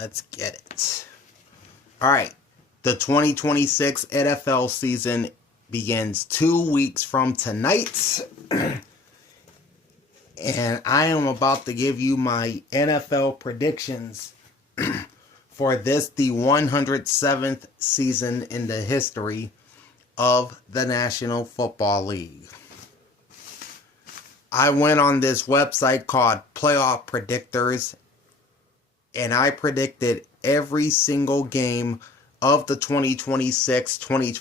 let's get it. All right, the 2026 NFL season begins 2 weeks from tonight. And I am about to give you my NFL predictions for this, the 107th season in the history of the National Football League. I went on this website called Playoff Predictors, and I predicted every single game of the 2026-2027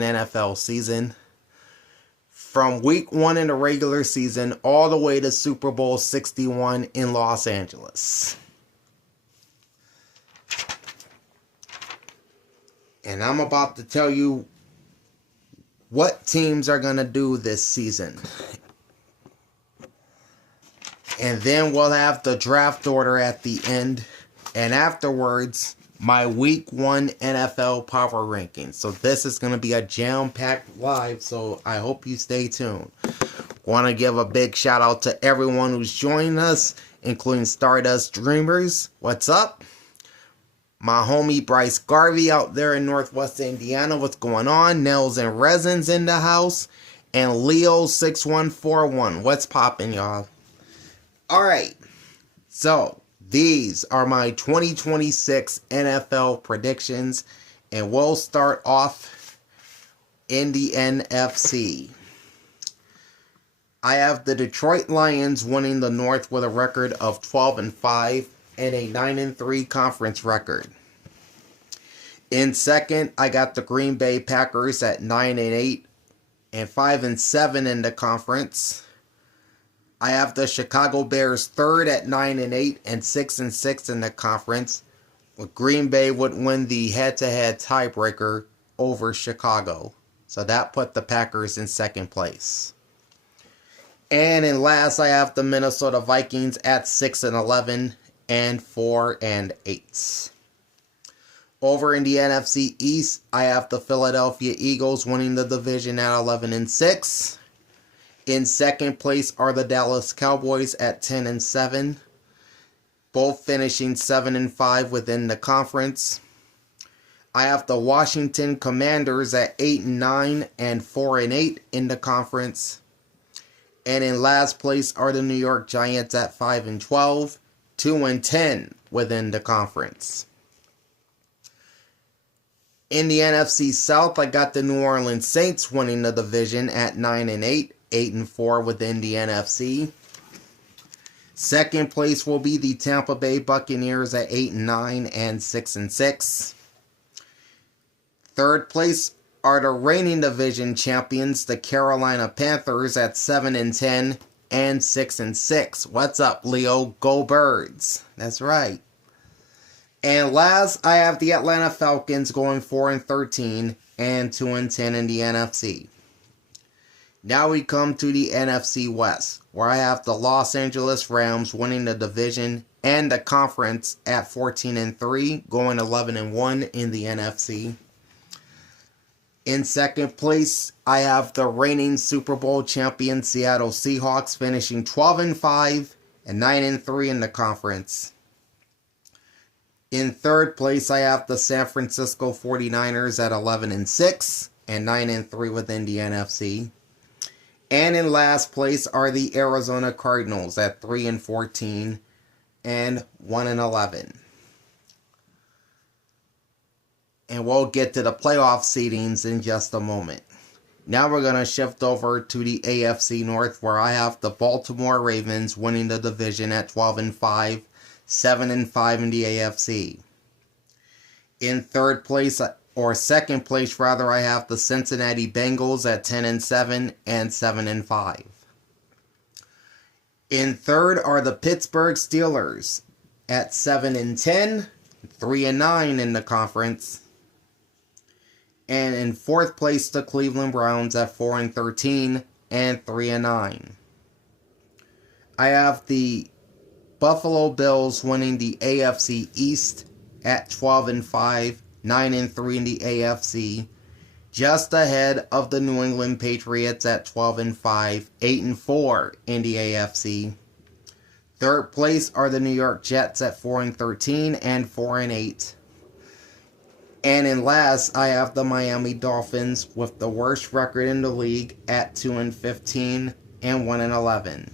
NFL season, from week 1 in the regular season all the way to Super Bowl 61 in Los Angeles. And I'm about to tell you what teams are going to do this season. And then we'll have the draft order at the end. And afterwards, my week 1 NFL power rankings. So this is going to be a jam-packed live, so I hope you stay tuned. Want to give a big shout out to everyone who's joining us, including Stardust Dreamers. What's up? My homie Bryce Garvey out there in Northwest Indiana. What's going on? Nails and Resins in the house. And Leo6141. What's poppin', y'all? Alright. So, these are my 2026 NFL predictions. And we'll start off in the NFC. I have the Detroit Lions winning the North with a record of 12-5. And a 9-3 conference record. In second, I got the Green Bay Packers at 9-8 and 5-7 in the conference. I have the Chicago Bears third at 9-8 and 6-6 in the conference. With Green Bay would win the head-to-head tiebreaker over Chicago. So that put the Packers in second place. And in last, I have the Minnesota Vikings at 6-11. And 4-8. Over in the NFC East, I have the Philadelphia Eagles winning the division at 11-6. In second place are the Dallas Cowboys at 10-7, both finishing 7-5 within the conference. I have the Washington Commanders at 8-9 and 4-8 in the conference. And in last place are the New York Giants at 5-12. 2-10 within the conference. In the NFC South, I got the New Orleans Saints winning the division at 9-8, 8-4 within the NFC. Second place will be the Tampa Bay Buccaneers at 8-9 and 6-6. Third place are the reigning division champions, the Carolina Panthers at 7-10. And 6-6. What's up, Leo? Go Birds. That's right. And last, I have the Atlanta Falcons going 4-13 and 2-10 in the NFC. Now we come to the NFC West, where I have the Los Angeles Rams winning the division and the conference at 14-3, going 11-1 in the NFC. In second place, I have the reigning Super Bowl champion Seattle Seahawks finishing 12-5 and 9-3 in the conference. In third place, I have the San Francisco 49ers at 11-6 and 9-3 within the NFC. And in last place are the Arizona Cardinals at 3-14 and 1-11. And we'll get to the playoff seedings in just a moment. Now we're going to shift over to the AFC North, where I have the Baltimore Ravens winning the division at 12-5, 7-5 in the AFC. In third place, or second place rather, I have the Cincinnati Bengals at 10-7 and 7-5. In third are the Pittsburgh Steelers at 7-10, 3-9 in the conference. And in fourth place, the Cleveland Browns at 4-13 and 3-9. I have the Buffalo Bills winning the AFC East at 12-5, 9-3 in the AFC, just ahead of the New England Patriots at 12-5, 8-4 in the AFC. Third place are the New York Jets at 4-13 and 4-8. And in last, I have the Miami Dolphins with the worst record in the league at 2-15 and 1-11.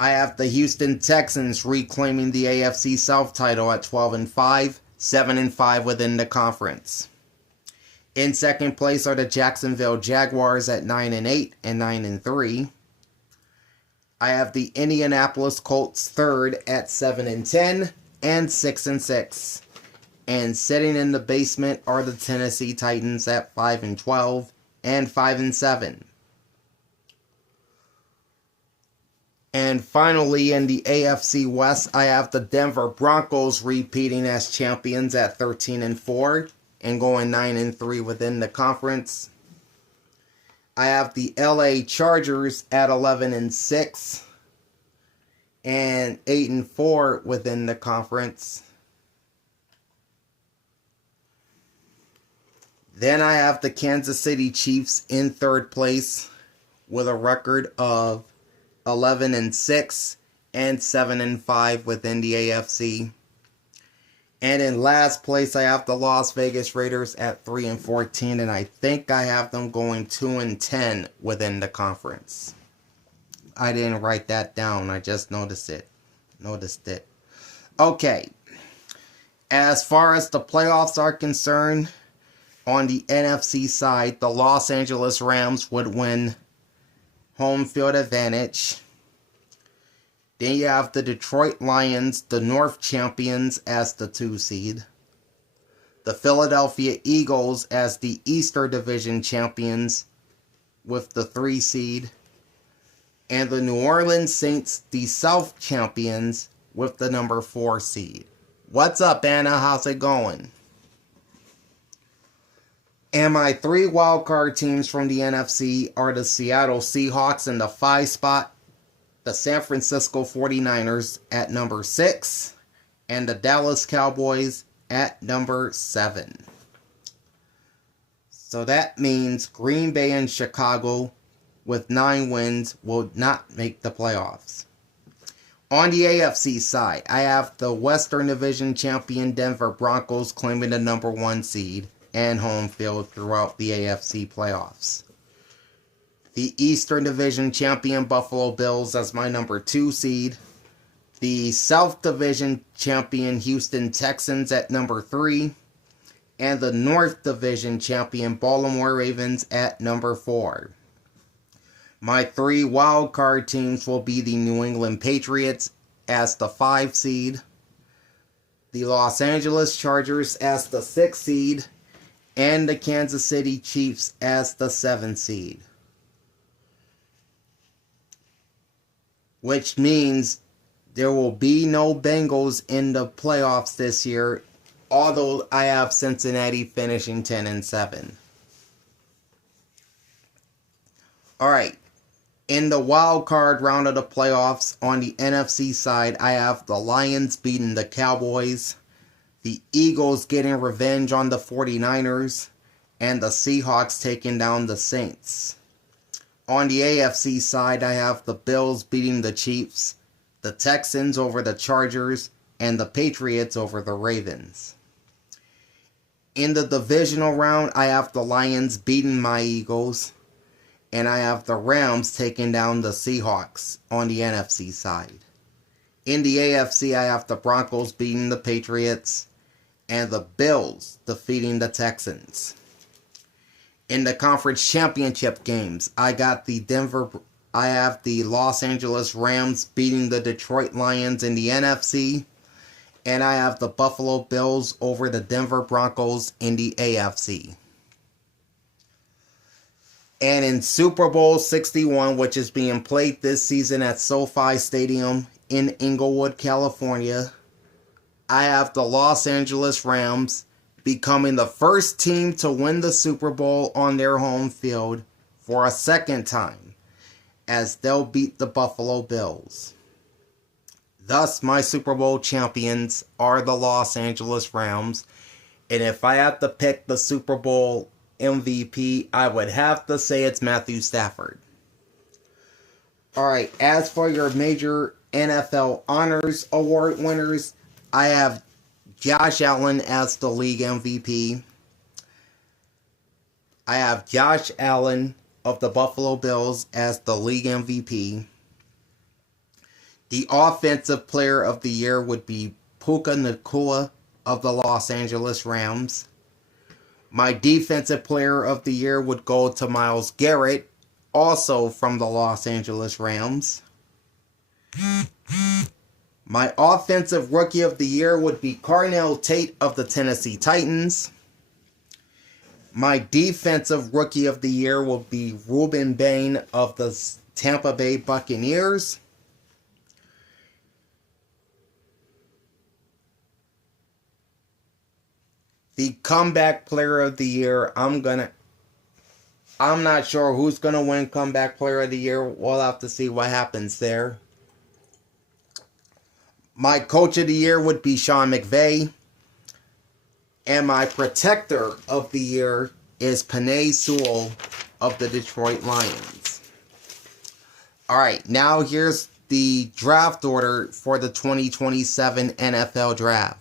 I have the Houston Texans reclaiming the AFC South title at 12-5, 7-5 within the conference. In second place are the Jacksonville Jaguars at 9-8 and 9-3. I have the Indianapolis Colts third at 7-10 and 6-6. And sitting in the basement are the Tennessee Titans at 5-12 and 5-7. And finally, in the AFC West, I have the Denver Broncos repeating as champions at 13-4 and going 9-3 within the conference. I have the LA Chargers at 11-6 and 8-4 within the conference. Then I have the Kansas City Chiefs in third place with a record of 11-6 and 7-5 within the AFC. And in last place, I have the Las Vegas Raiders at 3-14, and I think I have them going 2-10 within the conference. I didn't write that down. I just noticed it. Okay. As far as the playoffs are concerned, on the NFC side, the Los Angeles Rams would win home field advantage. Then you have the Detroit Lions, the North champions, as the 2 seed. The Philadelphia Eagles as the Eastern Division champions with the 3 seed. And the New Orleans Saints, the South champions, with the number 4 seed. What's up, Anna? How's it going? And my 3 wildcard teams from the NFC are the Seattle Seahawks in the 5 spot, the San Francisco 49ers at number 6, and the Dallas Cowboys at number 7. So that means Green Bay and Chicago with 9 wins will not make the playoffs. On the AFC side, I have the Western Division champion Denver Broncos claiming the number 1 seed and home field throughout the AFC playoffs. The Eastern Division champion Buffalo Bills as my number 2 seed. The South Division champion Houston Texans at number 3. And the North Division champion Baltimore Ravens at number 4. My 3 wildcard teams will be the New England Patriots as the 5 seed. The Los Angeles Chargers as the 6 seed. And the Kansas City Chiefs as the 7 seed. Which means there will be no Bengals in the playoffs this year, although I have Cincinnati finishing 10-7. Alright, in the wild card round of the playoffs on the NFC side, I have the Lions beating the Cowboys, the Eagles getting revenge on the 49ers, and the Seahawks taking down the Saints. On the AFC side, I have the Bills beating the Chiefs, the Texans over the Chargers, and the Patriots over the Ravens. In the divisional round, I have the Lions beating my Eagles, and I have the Rams taking down the Seahawks on the NFC side. In the AFC, I have the Broncos beating the Patriots, and the Bills defeating the Texans. In the conference championship games, I have the Los Angeles Rams beating the Detroit Lions in the NFC, and I have the Buffalo Bills over the Denver Broncos in the AFC. And in Super Bowl 61, which is being played this season at SoFi Stadium in Inglewood, California, I have the Los Angeles Rams becoming the first team to win the Super Bowl on their home field for a second time, as they'll beat the Buffalo Bills. Thus, my Super Bowl champions are the Los Angeles Rams, and if I had to pick the Super Bowl MVP, I would have to say it's Matthew Stafford. Alright, as for your major NFL Honors Award winners, I have Josh Allen as the league MVP. I have Josh Allen of the Buffalo Bills as the league MVP. The Offensive Player of the Year would be Puka Nacua of the Los Angeles Rams. My Defensive Player of the Year would go to Myles Garrett, also from the Los Angeles Rams. My Offensive Rookie of the Year would be Carnell Tate of the Tennessee Titans. My Defensive Rookie of the Year will be Ruben Bain of the Tampa Bay Buccaneers. The Comeback Player of the Year, I'm not sure who's going to win Comeback Player of the Year. We'll have to see what happens there. My Coach of the Year would be Sean McVay. And my Protector of the Year is Penei Sewell of the Detroit Lions. Alright, now here's the draft order for the 2027 NFL Draft.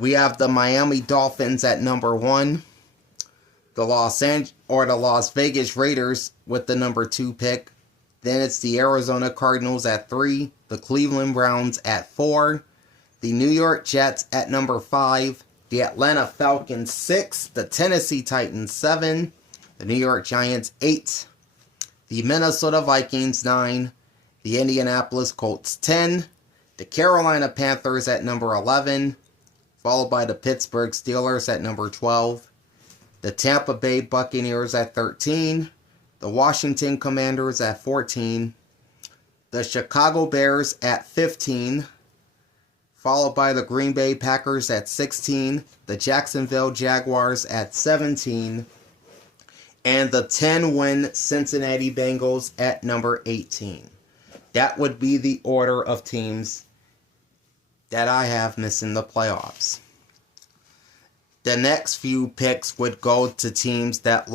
We have the Miami Dolphins at number 1. The Las Vegas Raiders with the number 2 pick. Then it's the Arizona Cardinals at 3. The Cleveland Browns at 4. The New York Jets at number 5. The Atlanta Falcons 6. The Tennessee Titans 7. The New York Giants 8. The Minnesota Vikings 9. The Indianapolis Colts 10. The Carolina Panthers at number 11. Followed by the Pittsburgh Steelers at number 12. The Tampa Bay Buccaneers at 13. The Washington Commanders at 14. The Chicago Bears at 15. Followed by the Green Bay Packers at 16. The Jacksonville Jaguars at 17. And the 10-win Cincinnati Bengals at number 18. That would be the order of teams that I have missing the playoffs. The next few picks would go to teams that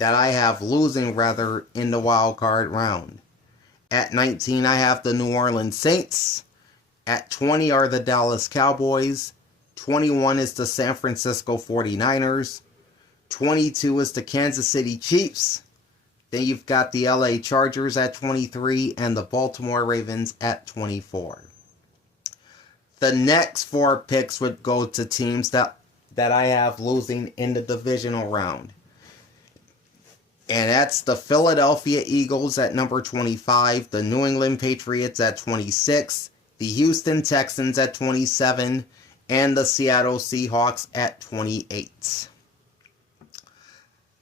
I have losing in the wild card round. At 19, I have the New Orleans Saints. At 20 are the Dallas Cowboys. 21 is the San Francisco 49ers. 22 is the Kansas City Chiefs. Then you've got the LA Chargers at 23 and the Baltimore Ravens at 24. The next 4 picks would go to teams that I have losing in the divisional round. And that's the Philadelphia Eagles at number 25, the New England Patriots at 26, the Houston Texans at 27, and the Seattle Seahawks at 28.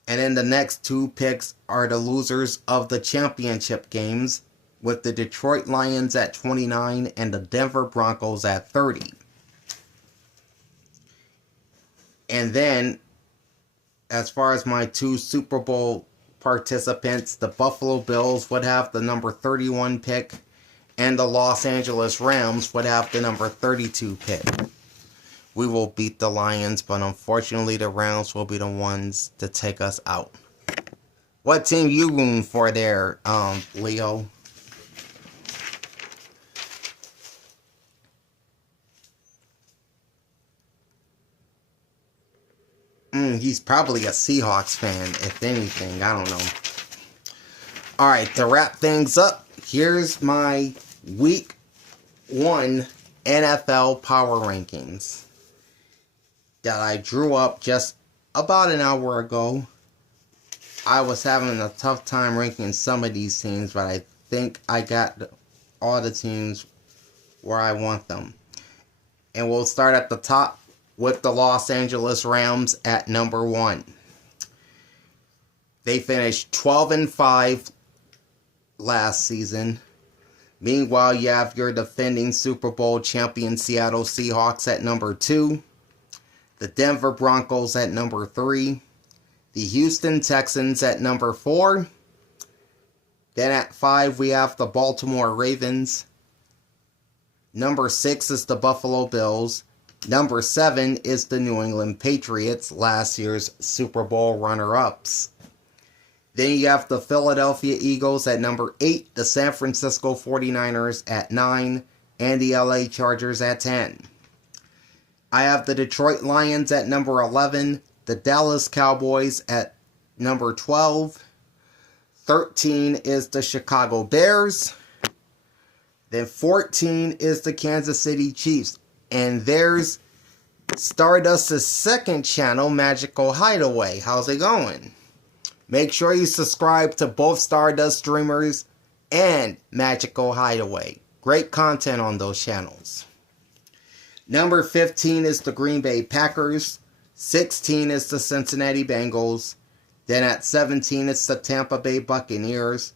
And then the next 2 picks are the losers of the championship games, with the Detroit Lions at 29 and the Denver Broncos at 30. And then, as far as my 2 Super Bowl participants, the Buffalo Bills would have the number 31 pick, and the Los Angeles Rams would have the number 32 pick. We will beat the Lions, but unfortunately the Rams will be the ones to take us out. What team you rooting for there, Leo? He's probably a Seahawks fan, if anything. I don't know. Alright, to wrap things up, here's my Week 1 NFL Power Rankings that I drew up just about an hour ago. I was having a tough time ranking some of these teams, but I think I got all the teams where I want them. And we'll start at the top with the Los Angeles Rams at number 1. They finished 12-5 last season. Meanwhile, you have your defending Super Bowl champion Seattle Seahawks at number 2. The Denver Broncos at number 3. The Houston Texans at number 4. Then at 5, we have the Baltimore Ravens. Number 6 is the Buffalo Bills. Number 7 is the New England Patriots, last year's Super Bowl runner-ups. Then you have the Philadelphia Eagles at number 8, the San Francisco 49ers at 9, and the LA Chargers at 10. I have the Detroit Lions at number 11, the Dallas Cowboys at number 12. 13 is the Chicago Bears. Then 14 is the Kansas City Chiefs. And there's Stardust's second channel, Magical Hideaway. How's it going? Make sure you subscribe to both Stardust Streamers and Magical Hideaway. Great content on those channels. Number 15 is the Green Bay Packers. 16 is the Cincinnati Bengals. Then at 17 it's the Tampa Bay Buccaneers.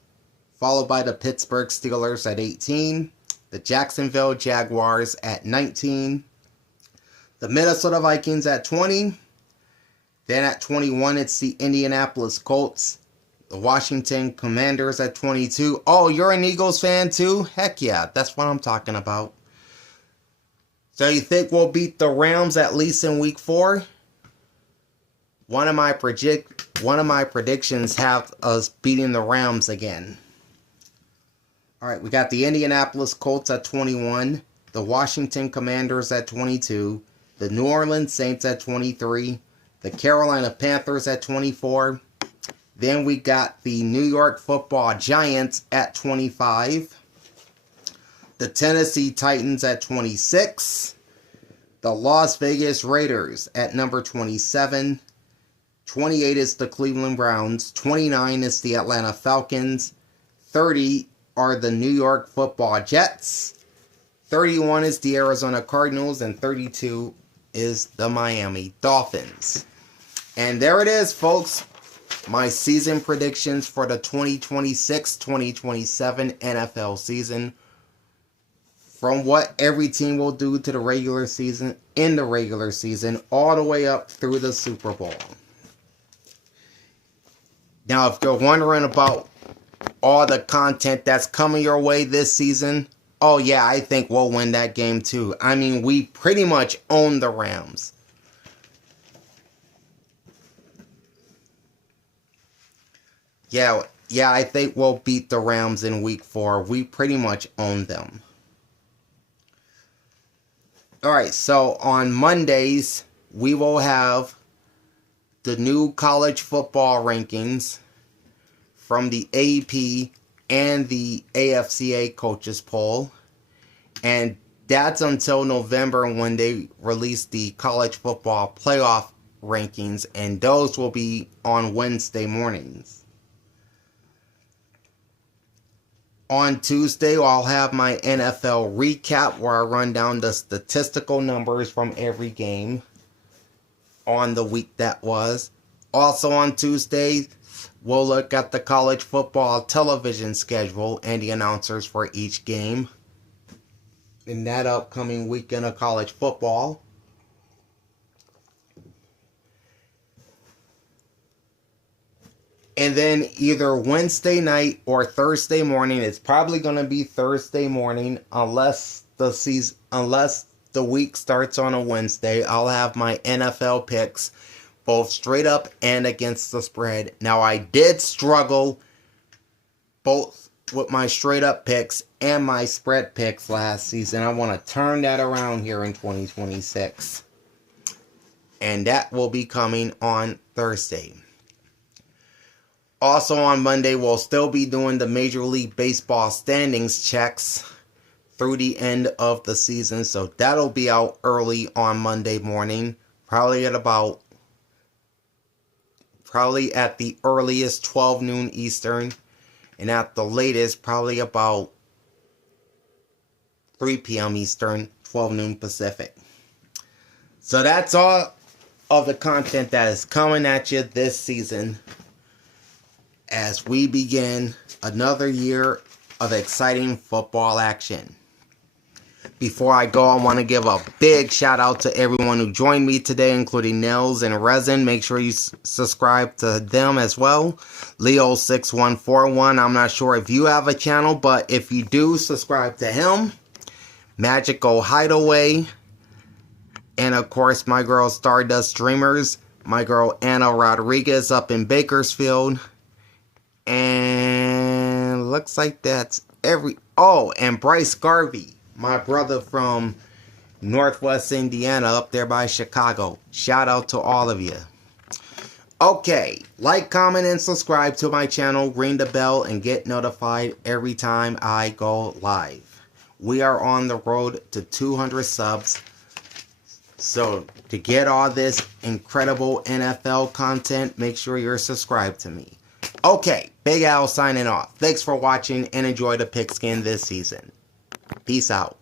Followed by the Pittsburgh Steelers at 18. The Jacksonville Jaguars at 19. The Minnesota Vikings at 20. Then at 21 it's the Indianapolis Colts. The Washington Commanders at 22. Oh, you're an Eagles fan too? Heck yeah, that's what I'm talking about. So you think we'll beat the Rams at least in week 4? One of my predictions have us beating the Rams again. Alright, we got the Indianapolis Colts at 21, the Washington Commanders at 22, the New Orleans Saints at 23, the Carolina Panthers at 24. Then we got the New York Football Giants at 25. The Tennessee Titans at 26. The Las Vegas Raiders at number 27. 28 is the Cleveland Browns. 29 is the Atlanta Falcons. 30 are the New York Football Jets. 31 is the Arizona Cardinals. And 32 is the Miami Dolphins. And there it is, folks. My season predictions for the 2026-2027 NFL season. From what every team will do to the regular season, in the regular season, all the way up through the Super Bowl. Now, if you're wondering about all the content that's coming your way this season, oh yeah, I think we'll win that game too. I mean, we pretty much own the Rams. Yeah, I think we'll beat the Rams in week 4. We pretty much own them. Alright, so on Mondays, we will have the new college football rankings from the AP and the AFCA coaches poll. And that's until November when they release the college football playoff rankings. And those will be on Wednesday mornings. On Tuesday, I'll have my NFL recap where I run down the statistical numbers from every game on the week that was. Also on Tuesday, we'll look at the college football television schedule and the announcers for each game in that upcoming weekend of college football. And then either Wednesday night or Thursday morning, it's probably going to be Thursday morning unless the week starts on a Wednesday. I'll have my NFL picks both straight up and against the spread. Now, I did struggle both with my straight up picks and my spread picks last season. I want to turn that around here in 2026. And that will be coming on Thursday. Also on Monday, we'll still be doing the Major League Baseball standings checks through the end of the season. So that'll be out early on Monday morning. Probably at the earliest 12 noon Eastern. And at the latest, probably about 3 p.m. Eastern, 12 noon Pacific. So that's all of the content that is coming at you this season as we begin another year of exciting football action. Before I go, I want to give a big shout out to everyone who joined me today, including Nels and Resin. Make sure you subscribe to them as well. Leo6141, I'm not sure if you have a channel, but if you do, subscribe to him. Magical Hideaway. And of course, my girl Stardust Streamers. My girl Anna Rodriguez up in Bakersfield. And looks like that's oh, and Bryce Garvey, my brother from Northwest Indiana up there by Chicago. Shout out to all of you. Okay, like, comment, and subscribe to my channel. Ring the bell and get notified every time I go live. We are on the road to 200 subs. So to get all this incredible NFL content, make sure you're subscribed to me. Okay, Big Al signing off. Thanks for watching and enjoy the pigskin this season. Peace out.